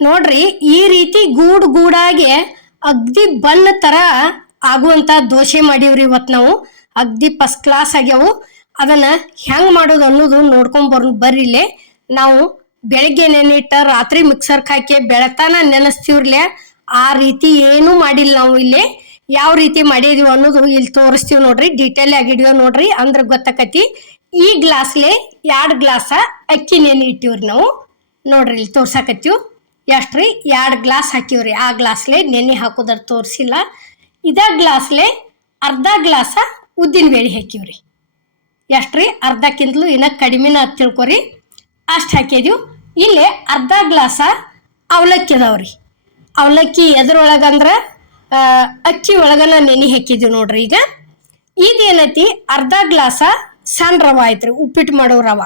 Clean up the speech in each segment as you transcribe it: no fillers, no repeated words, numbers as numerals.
ನೋಡ್ರಿ, ಈ ರೀತಿ ಗೂಡಾಗಿ ಅಗ್ದಿ ಬಣ್ಣ ತರ ಆಗುವಂತ ದೋಸೆ ಮಾಡೀವ್ರಿ ಇವತ್ತು ನಾವು. ಅಗ್ದಿ ಫಸ್ಟ್ ಕ್ಲಾಸ್ ಆಗ್ಯಾವು. ಅದನ್ನ ಹೆಂಗ್ ಮಾಡೋದು ಅನ್ನೋದು ನೋಡ್ಕೊಂಡ್ ಬರ್ರಿಲೆ. ನಾವು ಬೆಳಗ್ಗೆ ನೆನಿಟ್ಟ ರಾತ್ರಿ ಮಿಕ್ಸರ್ ಹಾಕಿ ಬೆಳತಾನ ನೆನೆಸ್ತೀವ್ರಲೆ. ಆ ರೀತಿ ಏನು ಮಾಡಿಲ್ಲ ನಾವು ಇಲ್ಲಿ. ಯಾವ ರೀತಿ ಮಾಡಿದೀವಿ ಅನ್ನೋದು ಇಲ್ಲಿ ತೋರಿಸ್ತೀವಿ ನೋಡ್ರಿ. ಡೀಟೇಲ್ ಆಗಿದೀವ ನೋಡ್ರಿ, ಅಂದ್ರ ಗೊತ್ತಾಕತಿ. ಈ ಗ್ಲಾಸ್ಲೆ 2 ಗ್ಲಾಸ ಅಕ್ಕಿ ನೆನೆ ಇಟ್ಟಿವ್ರಿ ನಾವು. ನೋಡ್ರಿ ಇಲ್ಲಿ ತೋರ್ಸಾಕತ್ತೀವಿ. ಎಷ್ಟ್ರಿ? 2 ಗ್ಲಾಸ್ ಹಾಕಿವ್ರಿ. ಆ ಗ್ಲಾಸ್ಲೆ ನೆನೆ ಹಾಕೋದ್ರ ತೋರಿಸಿಲ್ಲ. ಇದ ಗ್ಲಾಸ್ಲೆ ಅರ್ಧ ಗ್ಲಾಸ ಉದ್ದಿನ ಬೇಳೆ ಹಾಕಿವ್ರಿ. ಎಷ್ಟ್ರಿ? ಅರ್ಧಕ್ಕಿಂತಲೂ ಇನ್ನ ಕಡಿಮೆನ ತಿಳ್ಕೊರಿ. ಅಷ್ಟು ಹಾಕಿದೀವಿ. ಇಲ್ಲಿ ಅರ್ಧ ಗ್ಲಾಸ ಅವಲಕ್ಕಿ ಅದಾವ್ರಿ. ಅವಲಕ್ಕಿ ಎದ್ರೊಳಗಂದ್ರ ಅಕ್ಕಿ ಒಳಗನ ನೆನೆ ಹಾಕಿದೀವಿ ನೋಡ್ರಿ. ಈಗ ಇದೇನೈತಿ, ಅರ್ಧ ಗ್ಲಾಸ ಸಣ್ಣ ರವ ಐತ್ರಿ, ಉಪ್ಪಿಟ್ಟು ಮಾಡೋ ರವ.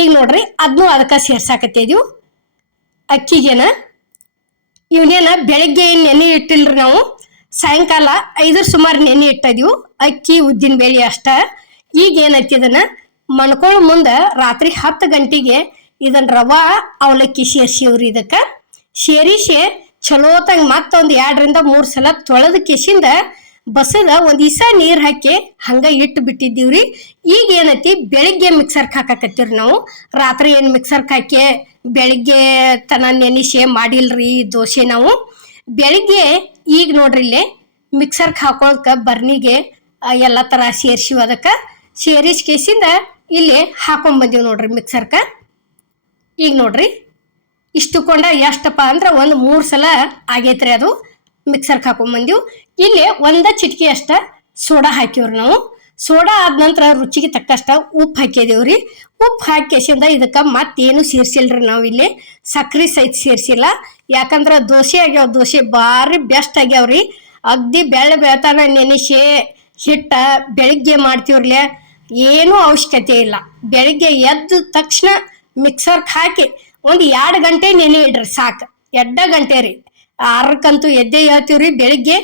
ಈಗ ನೋಡ್ರಿ ಅದನ್ನು ಅದಕ್ಕೆ ಸೇರ್ಸಾಕತ್ತಿದೀವಿ. ಅಕ್ಕಿಗೆನ ಇವನೇನ ಬೆಳಗ್ಗೆ ನೆನೆ ಇಟ್ಟಿಲ್ರಿ ನಾವು. ಸಾಯಂಕಾಲ 5 ಸುಮಾರು ನೆನೆ ಇಟ್ಟಿದೀವಿ. ಅಕ್ಕಿ ಉದ್ದಿನ ಬೇಳೆ ಅಷ್ಟ. ಈಗ ಏನೈತಿ, ಇದನ್ನ ಮಣ್ಕೊಳ್ಳೋ ಮುಂದೆ ರಾತ್ರಿ 10 ಗಂಟೆಗೆ ಇದನ್ನ ರವಾ ಅವಲಕ್ಕಿ ಸೇರ್ಸಿವ್ರಿ. ಇದಕ್ಕೆ ಸೇರಿಸಿ ಚಲೋತಂಗ ಮತ್ತೊಂದು 2 ರಿಂದ 3 ಸಲ ತೊಳೆದ ಕಿಸಿಂದ ಬಸದ ಒಂದ್ ಇಸ ನೀರ್ ಹಾಕಿ ಹಂಗ ಇಟ್ಟು ಬಿಟ್ಟಿದ್ದೀವ್ರಿ. ಈಗ ಏನೈತಿ, ಬೆಳಿಗ್ಗೆ ಮಿಕ್ಸರ್ ಹಾಕಾಕತ್ತೀವ್ರಿ ನಾವು. ರಾತ್ರಿ ಏನ್ ಮಿಕ್ಸರ್ ಹಾಕಿ ಬೆಳಿಗ್ಗೆ ತನ ನೆನಿಸಿ ಮಾಡಿಲ್ರಿ ದೋಸೆ ನಾವು. ಬೆಳಿಗ್ಗೆ ಈಗ ನೋಡ್ರಿ ಇಲ್ಲಿ ಮಿಕ್ಸರ್ ಹಾಕೊಳಕ ಬರ್ನಿಗೆ ಎಲ್ಲಾ ತರ ಸೇರ್ಸಿವ್. ಅದಕ್ಕ ಸೇರಿಸಿ ಕೇಸಿಂದ ಇಲ್ಲಿ ಹಾಕೊಂಡ್ ಬಂದೀವಿ ನೋಡ್ರಿ ಮಿಕ್ಸರ್ಕ. ಈಗ ನೋಡ್ರಿ ಇಷ್ಟು ಕೊಂಡ ಎಷ್ಟಪ್ಪ ಅಂದ್ರ 3 ಸಲ ಆಗೈತ್ರಿ. ಅದು ಮಿಕ್ಸರ್ಗೆ ಹಾಕೊಂಡ್ ಬಂದೀವಿ. ಇಲ್ಲಿ 1 ಚಿಟಿಕೆ ಅಷ್ಟ ಸೋಡಾ ಹಾಕಿವ್ರಿ ನಾವು. ಸೋಡಾ ಆದ ನಂತರ ರುಚಿಗೆ ತಕ್ಕಷ್ಟ ಉಪ್ಪು ಹಾಕಿದೇವ್ರಿ. ಉಪ್ಪು ಹಾಕಿಸಿಂದ ಇದಕ್ಕೆ ಮತ್ತೇನು ಸೇರ್ಸಿಲ್ರಿ ನಾವು. ಇಲ್ಲಿ ಸಕ್ರಿ ಸಹಿತ ಸೇರ್ಸಿಲ್ಲ. ಯಾಕಂದ್ರ ದೋಸೆ ಆಗ್ಯಾವ, ದೋಸೆ ಭಾರಿ ಬೆಸ್ಟ್ ಆಗ್ಯಾವ್ರಿ. ಅಗ್ದಿ ಬೆಳತಾನ ನೆನೆಸಿ ಹಿಟ್ಟ ಬೆಳಿಗ್ಗೆ ಮಾಡ್ತೀವ್ರಲೆ. ಏನೂ ಅವಶ್ಯಕತೆ ಇಲ್ಲ. ಬೆಳಿಗ್ಗೆ ಎದ್ದ ತಕ್ಷಣ ಮಿಕ್ಸರ್ಗೆ ಹಾಕಿ 2 ಗಂಟೆ ನೆನೆ ಇಡ್ರಿ ಸಾಕು. 2 ಗಂಟೆ ರೀ. 6ಕ್ಕಂತೂ ಎದ್ದೆ ಹೇಳ್ತೀವ್ರಿ. ಬೆಳಿಗ್ಗೆ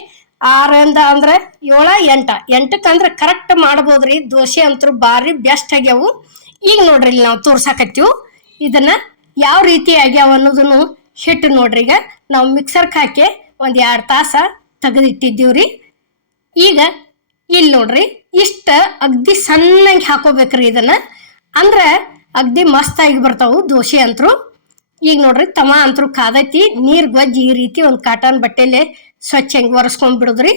6 ಅಂದ್ರೆ 7 8 ಕರೆಕ್ಟ್ ಮಾಡ್ಬೋದ್ರಿ. ದೋಸೆ ಅಂತೂ ಭಾರಿ ಬೆಸ್ಟ್ ಆಗ್ಯಾವು. ಈಗ ನೋಡ್ರಿ ಇಲ್ಲಿ ನಾವು ತೋರ್ಸಾಕತ್ತೀವಿ ಇದನ್ನ ಯಾವ ರೀತಿ ಆಗ್ಯಾವ ಅನ್ನೋದನ್ನು. ಹಿಟ್ಟು ನೋಡ್ರಿ, ಈಗ ನಾವು ಮಿಕ್ಸರ್ಗೆ ಹಾಕಿ 2 ತಾಸ ತೆಗೆದಿಟ್ಟಿದ್ದೀವ್ರಿ. ಈಗ ಇಲ್ಲಿ ನೋಡ್ರಿ ಇಷ್ಟ ಅಗ್ದಿ ಸಣ್ಣಂಗೆ ಹಾಕೋಬೇಕ್ರಿ ಇದನ್ನ. ಅಂದ್ರ ಅಗ್ದಿ ಮಸ್ತ್ ಆಗಿ ಬರ್ತಾವು ದೋಸೆ ಅಂತರು. ಈಗ ನೋಡ್ರಿ ತಮ ಅಂತರು ಕಾದೈತಿ. ನೀರ್ ಗೊಜ್ಜಿ ಈ ರೀತಿ ಒಂದು ಕಾಟನ್ ಬಟ್ಟೆಲೆ ಸ್ವಚ್ಛ ಹೆಂಗ್ ಒರೆಸ್ಕೊಂಡ್ ಬಿಡುದ್ರಿ.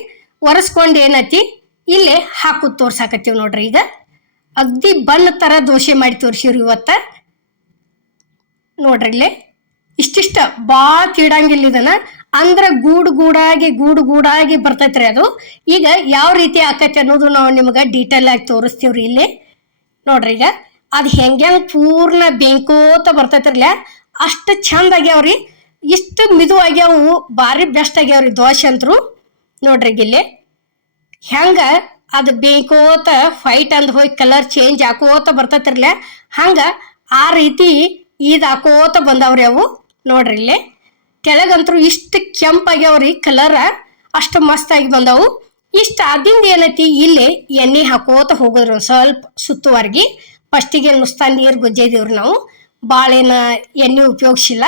ಒರೆಸ್ಕೊಂಡ್ ಏನೈತಿ ಇಲ್ಲಿ ಹಾಕುದ್ ತೋರ್ಸಾಕತ್ತೀವಿ ನೋಡ್ರಿ. ಈಗ ಅಗ್ದಿ ಬಣ್ಣ ತರ ದೋಸೆ ಮಾಡಿ ತೋರ್ಸಿವ್ರಿ ಇವತ್ತ. ನೋಡ್ರಿ ಇಲ್ಲಿ ಇಷ್ಟಿಷ್ಟ ಭಾಳ ತೀಡಂಗಿಲ್ಲ ಇದನ್ನ. ಅಂದ್ರ ಗೂಡಾಗಿ ಬರ್ತೈತ್ರಿ ಅದು. ಈಗ ಯಾವ ರೀತಿ ಆಕೈತಿ ಅನ್ನೋದು ನಾವು ನಿಮ್ಗೆ ಡೀಟೇಲ್ ಆಗಿ ತೋರಿಸ್ತೀವ್ರಿ ಇಲ್ಲಿ. ನೋಡ್ರಿ ಈಗ ಅದು ಹೆಂಗ್ ಪೂರ್ಣ ಬೆಂಕೋತ ಬರ್ತೈತ್ರಲ್ಲ, ಅಷ್ಟು ಚಂದ ಆಗ್ಯಾವ್ರಿ. ಇಷ್ಟು ಮಿದು ಆಗ್ಯಾವು, ಭಾರಿ ಬೆಸ್ಟ್ ಆಗ್ಯಾವ್ರಿ ದೋಸೆ ಅಂತರು. ನೋಡ್ರಿ ಇಲ್ಲಿ ಹೆಂಗ ಅದು ಬೇಕೋತ ಫೈಟ್ ಅಂದ್ ಹೋಗಿ ಕಲರ್ ಚೇಂಜ್ ಹಾಕೋತ ಬರ್ತೈತ್ರಲ್ಲ, ಹಂಗ ಆ ರೀತಿ ಇದು ಹಾಕೋತ ಬಂದಾವ್ರಿ ಅವು. ನೋಡ್ರಿ ಇಲ್ಲಿ ಕೆಳಗಂತರು ಇಷ್ಟು ಕೆಂಪಾಗ್ಯಾವ್ರಿ ಕಲರ್, ಅಷ್ಟು ಮಸ್ತ್ ಆಗಿ ಬಂದವು. ಇಷ್ಟ ಆದಿಂದ ಏನೈತಿ, ಇಲ್ಲಿ ಎಣ್ಣೆ ಹಾಕೋತ ಹೋಗೋದ್ರಿ ಒಂದು ಸ್ವಲ್ಪ ಸುತ್ತುವರೆಗಿ. ಫಸ್ಟಿಗೆ ನುಸ್ತಾ ನೀರು ಗೊಜ್ಜೈದಿವ್ರಿ ನಾವು, ಭಾಳೇನ ಎಣ್ಣೆ ಉಪಯೋಗಿಸಿಲ್ಲ.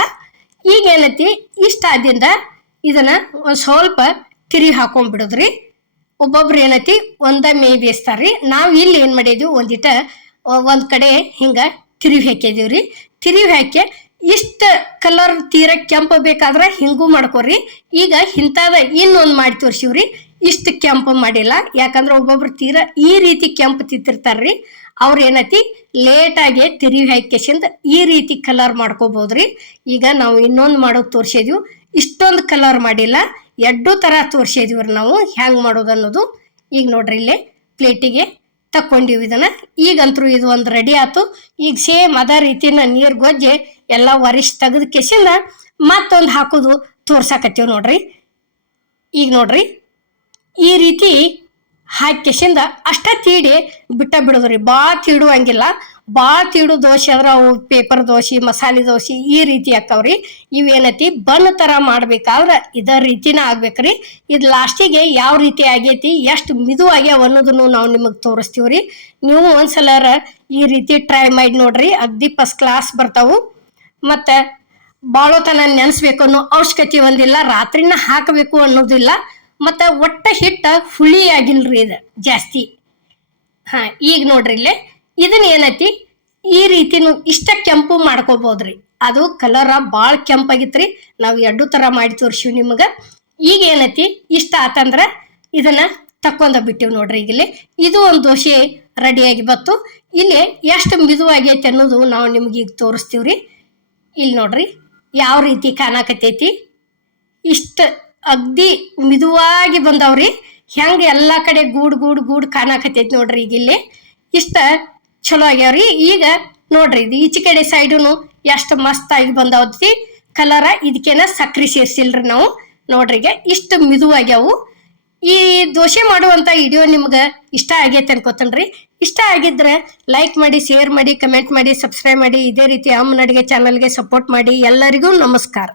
ಈಗ ಏನೈತಿ ಇಷ್ಟ ಆದಿಂದ ಇದನ್ನ ಒಂದು ಸ್ವಲ್ಪ ತಿರುವಿ ಹಾಕೊಂಡ್ಬಿಡೋದ್ರಿ. ಒಬ್ಬೊಬ್ರು ಏನೈತಿ ಒಂದ ಮೇ ಬೇಯಿಸ್ತಾರ್ರಿ. ನಾವು ಇಲ್ಲಿ ಏನು ಮಾಡಿದ್ವಿ, ಒಂದ್ ಕಡೆ ಹಿಂಗ ತಿರುವಿ ಹಾಕಿದೀವ್ರಿ. ತಿರುವಿ ಹಾಕಿ ಇಷ್ಟ ಕಲರ್ ತೀರ ಕೆಂಪು ಬೇಕಾದ್ರೆ ಹಿಂಗೂ ಮಾಡ್ಕೊರಿ. ಈಗ ಇಂಥದ ಇನ್ನೊಂದು ಮಾಡಿ ತೋರ್ಸಿವ್ರಿ. ಇಷ್ಟು ಕೆಂಪು ಮಾಡಿಲ್ಲ, ಯಾಕಂದ್ರೆ ಒಬ್ಬೊಬ್ರು ತೀರ ಈ ರೀತಿ ಕೆಂಪು ತಿಂತಿರ್ತಾರ್ರಿ. ಅವ್ರ ಏನೈತಿ ಲೇಟಾಗಿ ತಿರುವಿ ಹಾಕಿಸಿಂದ ಈ ರೀತಿ ಕಲರ್ ಮಾಡ್ಕೋಬಹುದ್ರಿ. ಈಗ ನಾವು ಇನ್ನೊಂದು ಮಾಡೋದು ತೋರ್ಸಿದ್ವಿ. ಇಷ್ಟೊಂದು ಕಲರ್ ಮಾಡಿಲ್ಲ, 2 ತರ ತೋರ್ಸಿದ್ವಿ ನಾವು ಹೆಂಗ್ ಮಾಡೋದು ಅನ್ನೋದು. ಈಗ ನೋಡ್ರಿ ಇಲ್ಲಿ ಪ್ಲೇಟಿಗೆ ತಕ್ಕೊಂಡಿವಿ ಇದನ್ನ. ಈಗಂತರೂ ಇದು ಒಂದು ರೆಡಿ ಆಯ್ತು. ಈಗ ಸೇಮ್ ಅದ ರೀತಿನ ನೀರು ಗೊಜ್ಜೆ ಎಲ್ಲ ಒರಿಸಿ ತೆಗೆದ ಕೆಸಿಂದ ಮತ್ತೊಂದು ಹಾಕೋದು ತೋರ್ಸಾಕತ್ತೀವಿ ನೋಡ್ರಿ. ಈಗ ನೋಡ್ರಿ ಈ ರೀತಿ ಹಾಕಿ ಕೆಸಿಂದ ಅಷ್ಟ ತೀಡಿ ಬಿಡೋದ್ರಿ. ಭಾಳ ತೀಡುವಂಗಿಲ್ಲ. ಭಾಳ ತೀಡು ದೋಸೆ ಆದ್ರೆ ಅವು ಪೇಪರ್ ದೋಸೆ, ಮಸಾಲೆ ದೋಸೆ ಈ ರೀತಿ ಹಾಕವ್ರಿ. ಇವೇನೈತಿ ಬಣ್ಣ ತರ ಮಾಡ್ಬೇಕಾದ್ರೆ ಇದ ರೀತಿನ ಆಗ್ಬೇಕ್ರಿ. ಇದು ಲಾಸ್ಟಿಗೆ ಯಾವ ರೀತಿ ಆಗೈತಿ, ಎಷ್ಟು ಮಿದು ಆಗ್ಯಾವ ಅನ್ನೋದನ್ನು ನಾವು ನಿಮಗೆ ತೋರಿಸ್ತೀವ್ರಿ. ನೀವು ಒಂದ್ಸಲ ಈ ರೀತಿ ಟ್ರೈ ಮಾಡಿ ನೋಡ್ರಿ, ಅಗ್ದಿ ಫಸ್ಟ್ ಕ್ಲಾಸ್ ಬರ್ತಾವು. ಮತ್ತೆ ಬಾಳೋತನ ನೆನೆಸ್ಬೇಕು ಅನ್ನೋ ಅವಶ್ಯಕತೆ ಒಂದಿಲ್ಲ, ರಾತ್ರಿನ ಹಾಕಬೇಕು ಅನ್ನೋದಿಲ್ಲ. ಮತ್ತು ಒಟ್ಟ ಹಿಟ್ಟ ಹುಳಿ ಆಗಿಲ್ರಿ ಇದು ಜಾಸ್ತಿ. ಈಗ ನೋಡ್ರಿ ಇಲ್ಲೇ ಇದನ್ನ ಏನೈತಿ ಈ ರೀತಿನೂ ಇಷ್ಟ ಕೆಂಪು ಮಾಡ್ಕೋಬೋದ್ರಿ. ಅದು ಕಲರ ಭಾಳ ಕೆಂಪಾಗಿತ್ರಿ, ನಾವು ಎರಡು ಥರ ಮಾಡಿ ತೋರಿಸಿವಿ ನಿಮಗೆ. ಈಗ ಏನೈತಿ ಇಷ್ಟ ಆತಂದ್ರ ಇದನ್ನ ತಕ್ಕೊಂಡ ಬಿಟ್ಟಿವಿ ನೋಡ್ರಿ. ಈಗಲ್ಲಿ ಇದು ಒಂದು ದೋಸೆ ರೆಡಿಯಾಗಿ ಬತ್ತು. ಇಲ್ಲಿ ಎಷ್ಟು ಮಿದುವಾಗೈತಿ ಅನ್ನೋದು ನಾವು ನಿಮ್ಗೆ ಈಗ ತೋರಿಸ್ತೀವ್ರಿ. ಇಲ್ಲಿ ನೋಡ್ರಿ ಯಾವ ರೀತಿ ಕಾಣಕತ್ತೈತಿ, ಇಷ್ಟ ಅಗ್ದಿ ಮಿದುವಾಗಿ ಬಂದವ್ರಿ. ಹೆಂಗೆ ಎಲ್ಲ ಕಡೆ ಗೂಡು ಕಾಣಕತ್ತೈತಿ ನೋಡ್ರಿ. ಈಗ ಇಲ್ಲಿ ಇಷ್ಟ ಚಲೋ ಆಗ್ಯಾವ್ರಿ. ಈಗ ನೋಡ್ರಿ ಇದು ಈಚೆ ಕಡೆ ಸೈಡುನು ಎಷ್ಟು ಮಸ್ತ್ ಆಗಿ ಬಂದವತಿ ಕಲರ. ಇದಕ್ಕೇನ ಸಕ್ರೆ ಸೇರಿಸಿಲ್ರಿ ನಾವು. ನೋಡ್ರಿ ಈಗ ಇಷ್ಟು ಮಿದುವಾಗ್ಯಾವು. ಈ ದೋಸೆ ಮಾಡುವಂಥ ವಿಡಿಯೋ ನಿಮ್ಗೆ ಇಷ್ಟ ಆಗೈತೆ ಅನ್ಕೋತನ್ರಿ. ಇಷ್ಟ ಆಗಿದ್ರೆ ಲೈಕ್ ಮಾಡಿ, ಶೇರ್ ಮಾಡಿ, ಕಮೆಂಟ್ ಮಾಡಿ, ಸಬ್ಸ್ಕ್ರೈಬ್ ಮಾಡಿ. ಇದೇ ರೀತಿ ಅಮ್ಮನ ಅಡುಗೆ ಚಾನಲ್ಗೆ ಸಪೋರ್ಟ್ ಮಾಡಿ. ಎಲ್ಲರಿಗೂ ನಮಸ್ಕಾರ.